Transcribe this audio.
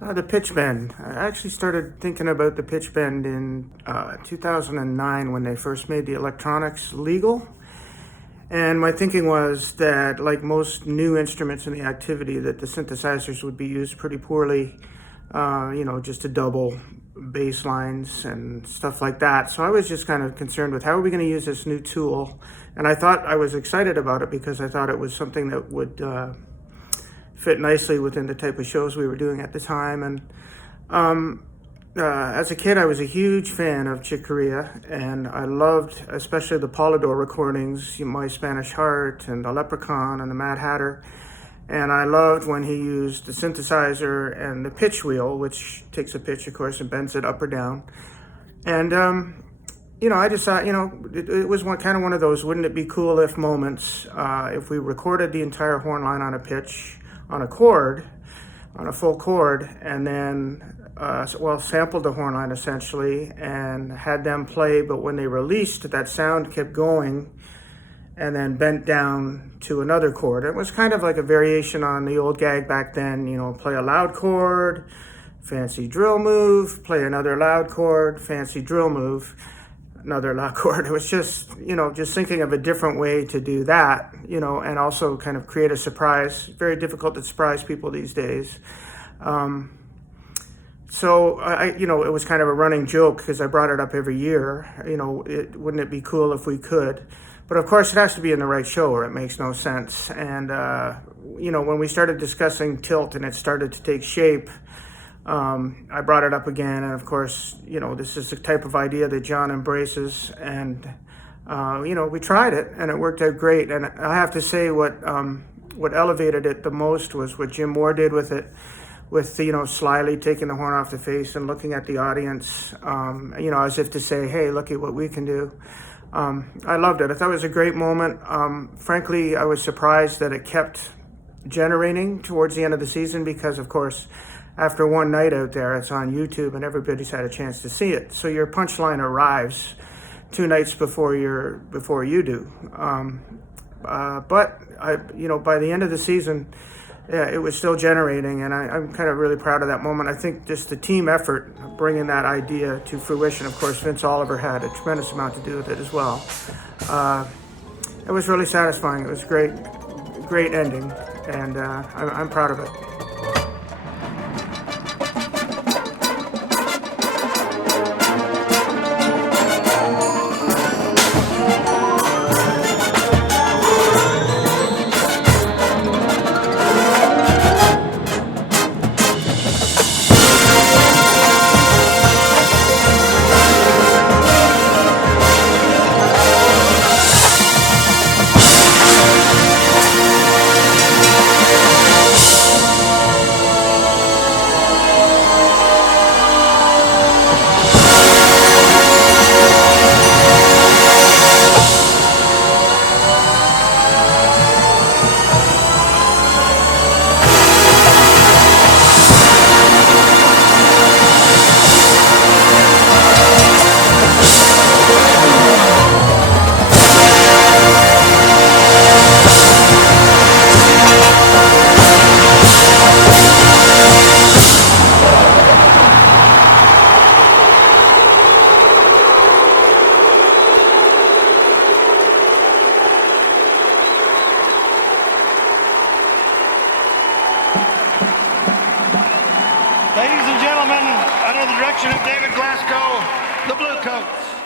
The pitch bend. I actually started thinking about the pitch bend in 2009 when they first made the electronics legal. And my thinking was that, like most new instruments in the activity, that the synthesizers would be used pretty poorly, just to double bass lines and stuff like that. So I was just kind of concerned with how are we going to use this new tool. And I was excited about it because I thought it was something that would fit nicely within the type of shows we were doing at the time. And as a kid, I was a huge fan of Chick Corea, and I loved especially the Polydor recordings, My Spanish Heart and The Leprechaun and The Mad Hatter. And I loved when he used the synthesizer and the pitch wheel, which takes a pitch, of course, and bends it up or down. And I just thought, it was one of those wouldn't it be cool if moments if we recorded the entire horn line on a pitch, on a chord, on a full chord, and then sampled the horn line essentially and had them play, but when they released, that sound kept going and then bent down to another chord. It was kind of like a variation on the old gag back then, play a loud chord, fancy drill move, play another loud chord, fancy drill move, another loud chord. It was just thinking of a different way to do that, and also kind of create a surprise. Very difficult to surprise people these days. So it was kind of a running joke because I brought it up every year. Wouldn't it be cool if we could? But of course, it has to be in the right show or it makes no sense. And, when we started discussing Tilt and it started to take shape, I brought it up again. And of course, this is the type of idea that John embraces. And, we tried it and it worked out great. And I have to say what elevated it the most was what Jim Moore did with it, with, slyly taking the horn off the face and looking at the audience, as if to say, hey, look at what we can do. I loved it. I thought it was a great moment. Frankly, I was surprised that it kept generating towards the end of the season because, of course, after one night out there, it's on YouTube and everybody's had a chance to see it. So your punchline arrives 2 nights before you do. But by the end of the season, yeah, it was still generating, and I'm kind of really proud of that moment. I think just the team effort bringing that idea to fruition. Of course, Vince Oliver had a tremendous amount to do with it as well. It was really satisfying. It was great ending, and I'm proud of it. Ladies and gentlemen, under the direction of David Glasgow, the Bluecoats.